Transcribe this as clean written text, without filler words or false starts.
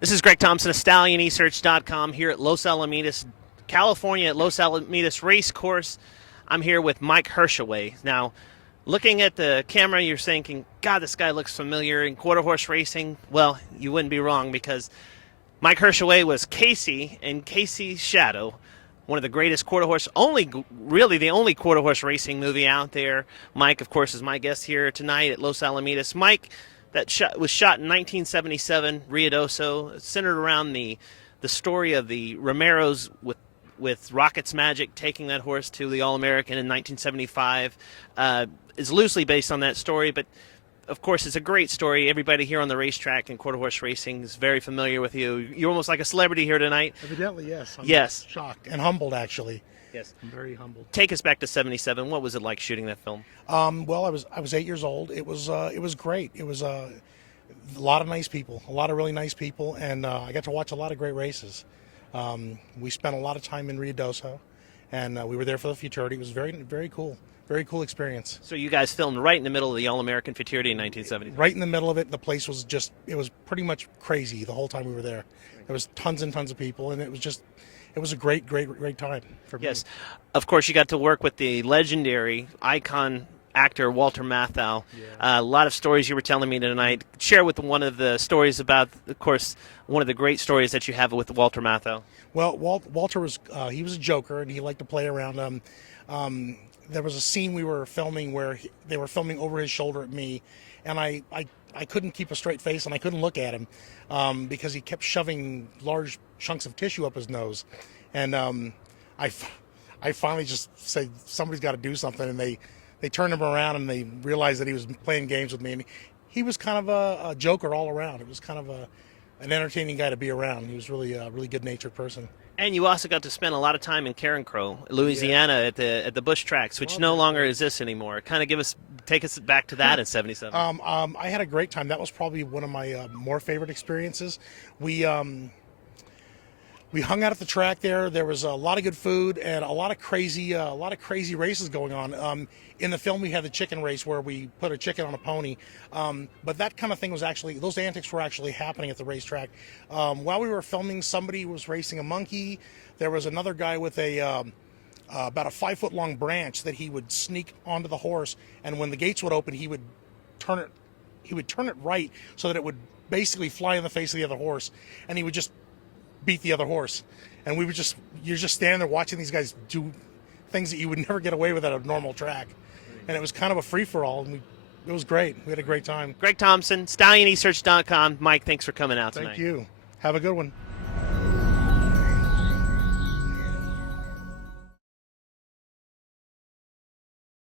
This is Greg Thompson of StallionEsearch.com here at Los Alamitos, California, at Los Alamitos Race Course. I'm here with Mike Hershewe. Now, looking at the camera, you're thinking, God, this guy looks familiar in quarter horse racing. Well, you wouldn't be wrong, because Mike Hershewe was Casey in Casey's Shadow, one of the greatest quarter horse, really the only quarter horse racing movie out there. Mike, of course, is my guest here tonight at Los Alamitos. Mike, was shot in 1977, Ruidoso, centered around the story of the Romeros with Rocket's Magic taking that horse to the All-American in 1975. Is loosely based on that story, but of course it's a great story. Everybody here on the racetrack and quarter horse racing is very familiar with you. You're almost like a celebrity here tonight. Evidently, yes. I'm yes. Shocked and humbled, actually. Yes. I'm very humbled. Take us back to 77. What was it like shooting that film? Well, I was 8 years old. It was great. It was a lot of nice people, a lot of really nice people, and I got to watch a lot of great races. We spent a lot of time in Ruidoso, and we were there for the Futurity. It was very cool. Very cool experience. So you guys filmed right in the middle of the All-American Futurity in 1970. Right in the middle of it. The place was it was pretty much crazy the whole time we were there. There was tons and tons of people, and it was a great time for me. Yes. Of course, you got to work with the legendary icon actor Walter Matthau. Yeah. A lot of stories you were telling me tonight. Share with one of the stories about, of course, one of the great stories that you have with Walter Matthau. Well, Walter was he was a joker, and he liked to play around. There was a scene we were filming where they were filming over his shoulder at me, and I couldn't keep a straight face, and I couldn't look at him because he kept shoving large chunks of tissue up his nose. And I finally just said, somebody's got to do something, and they turned him around, and they realized that he was playing games with me. And he was kind of a joker all around. It was kind of an entertaining guy to be around. He was really a really good-natured person. And you also got to spend a lot of time in Carencro, Louisiana, yeah, at the Bush Tracks, which no longer exists anymore. Kind of take us back to that in '77. I had a great time. That was probably one of my more favorite experiences. We hung out at the track there. There was a lot of good food and a lot of crazy races going on. In the film, we had the chicken race where we put a chicken on a pony. But that kind of thing was those antics were actually happening at the racetrack. While we were filming, somebody was racing a monkey. There was another guy with about a 5-foot long branch that he would sneak onto the horse, and when the gates would open, he would turn it right so that it would basically fly in the face of the other horse, and he would just beat the other horse. And you're just standing there watching these guys do things that you would never get away with at a normal track. And it was kind of a free-for-all, and it was great. We had a great time. Greg Thompson, StallionEsearch.com. Mike, thanks for coming out tonight. Thank you. Have a good one.